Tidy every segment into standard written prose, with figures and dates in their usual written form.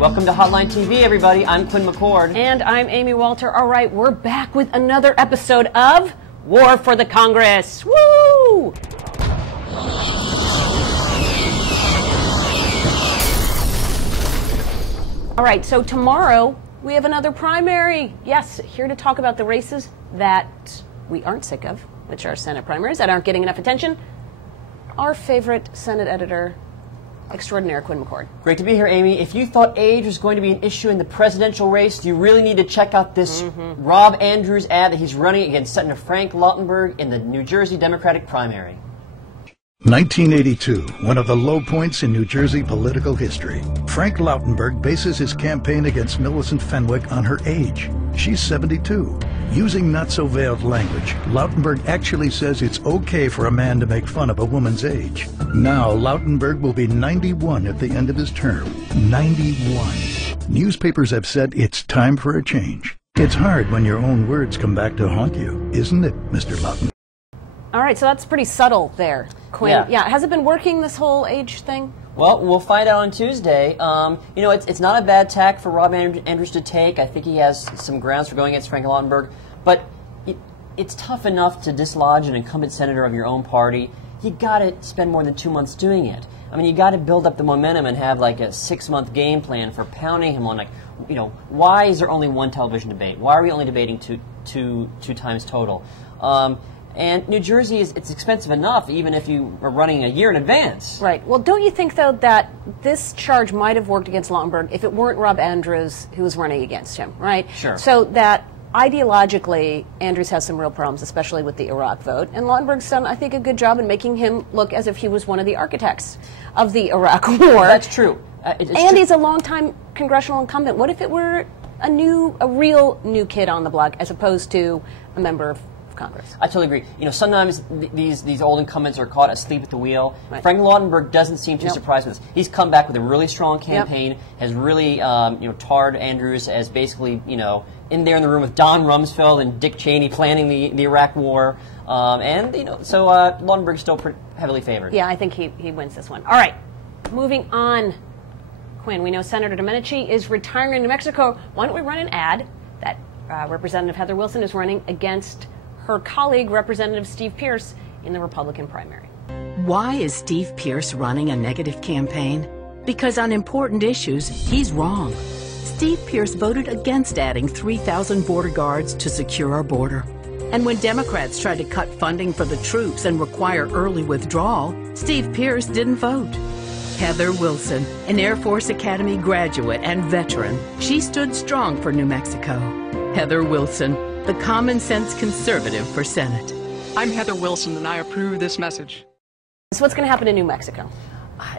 Welcome to Hotline TV, everybody. I'm Quinn McCord. And I'm Amy Walter. All right, we're back with another episode of War for the Congress. Woo! All right, so tomorrow we have another primary. Yes, here to talk about the races that we aren't sick of, which are Senate primaries that aren't getting enough attention. Our favorite Senate editor extraordinaire, Quinn McCord. Great to be here, Amy. If you thought age was going to be an issue in the presidential race, you really need to check out this Rob Andrews ad that he's running against Senator Frank Lautenberg in the New Jersey Democratic primary. 1982, one of the low points in New Jersey political history. Frank Lautenberg bases his campaign against Millicent Fenwick on her age. She's 72. Using not-so-veiled language, Lautenberg actually says it's okay for a man to make fun of a woman's age. Now, Lautenberg will be 91 at the end of his term. 91. Newspapers have said it's time for a change. It's hard when your own words come back to haunt you, isn't it, Mr. Lautenberg? All right, so that's pretty subtle there, Quinn. Yeah. Has it been working, this whole age thing? Well, we'll find out on Tuesday. You know, it's not a bad tack for Rob Andrews to take. I think he has some grounds for going against Frank Lautenberg. But it's tough enough to dislodge an incumbent senator of your own party. You got to spend more than 2 months doing it. I mean, you got to build up the momentum and have like a 6-month game plan for pounding him on, like, you know, why is there only one television debate? Why are we only debating two times total? And New Jersey, it's expensive enough, even if you are running a year in advance. Right. Well, don't you think, though, that this charge might have worked against Lautenberg if it weren't Rob Andrews who was running against him, right? Sure. So that ideologically, Andrews has some real problems, especially with the Iraq vote. And Lautenberg's done, I think, a good job in making him look as if he was one of the architects of the Iraq War. That's true. And he's a longtime congressional incumbent. What if it were a real new kid on the block as opposed to a member of Congress? I totally agree. You know, sometimes these old incumbents are caught asleep at the wheel. Right. Frank Lautenberg doesn't seem too surprised with this. He's come back with a really strong campaign, has really tarred Andrews as basically, you know, in there in the room with Don Rumsfeld and Dick Cheney planning the Iraq War. And, you know, so Lautenberg's still pretty heavily favored. Yeah, I think he wins this one. All right, moving on. Quinn, we know Senator Domenici is retiring in New Mexico. Why don't we run an ad that Representative Heather Wilson is running against her colleague, Representative Steve Pearce, in the Republican primary. Why is Steve Pearce running a negative campaign? Because on important issues, he's wrong. Steve Pearce voted against adding 3,000 border guards to secure our border. And when Democrats tried to cut funding for the troops and require early withdrawal, Steve Pearce didn't vote. Heather Wilson, an Air Force Academy graduate and veteran, she stood strong for New Mexico. Heather Wilson, the common sense conservative for Senate. I'm Heather Wilson, and I approve this message. So what's going to happen in New Mexico?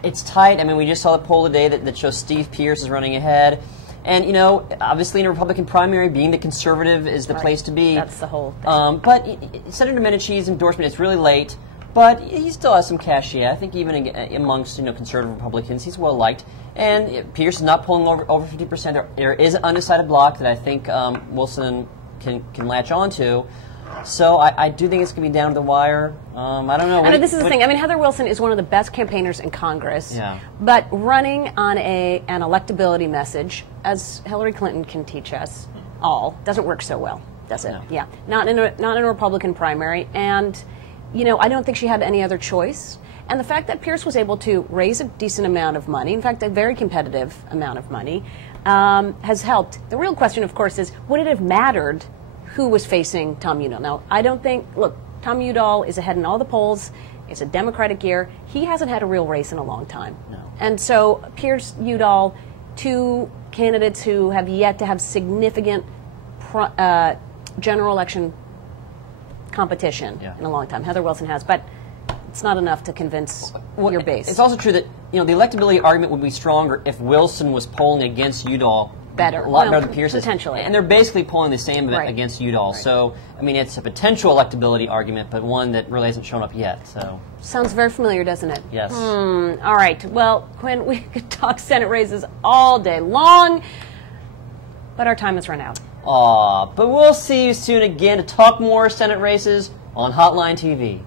It's tight. I mean, we just saw the poll today that shows Steve Pearce is running ahead. And, you know, obviously in a Republican primary, being the conservative is the place to be. That's the whole thing. But Senator Domenici's endorsement, it's really late. But he still has some cachet. I think even amongst, you know, conservative Republicans, he's well liked. And Pearce is not polling over 50%. There is an undecided block that I think Wilson can latch on to. So I do think it's going to be down to the wire. I don't know. This is the thing. I mean, Heather Wilson is one of the best campaigners in Congress. Yeah. But running on an electability message, as Hillary Clinton can teach us all, doesn't work so well, does it? No. Yeah. Not in a Republican primary. And, you know, I don't think she had any other choice. And the fact that Pearce was able to raise a decent amount of money, in fact, a very competitive amount of money, has helped. The real question, of course, is would it have mattered who was facing Tom Udall? Now, I don't think, look, Tom Udall is ahead in all the polls. It's a Democratic year. He hasn't had a real race in a long time. No. And so Pearce, Udall, two candidates who have yet to have significant general election competition in a long time. Heather Wilson has, but it's not enough to convince your base. It's also true that, you know, the electability argument would be stronger if Wilson was polling against Udall better. A lot better than Pearce. Potentially. And they're basically polling the same against Udall. Right. So, I mean, it's a potential electability argument, but one that really hasn't shown up yet. So sounds very familiar, doesn't it? Yes. All right. Well, Quinn, we could talk Senate races all day long, but our time has run out. But we'll see you soon again to talk more Senate races on Hotline TV.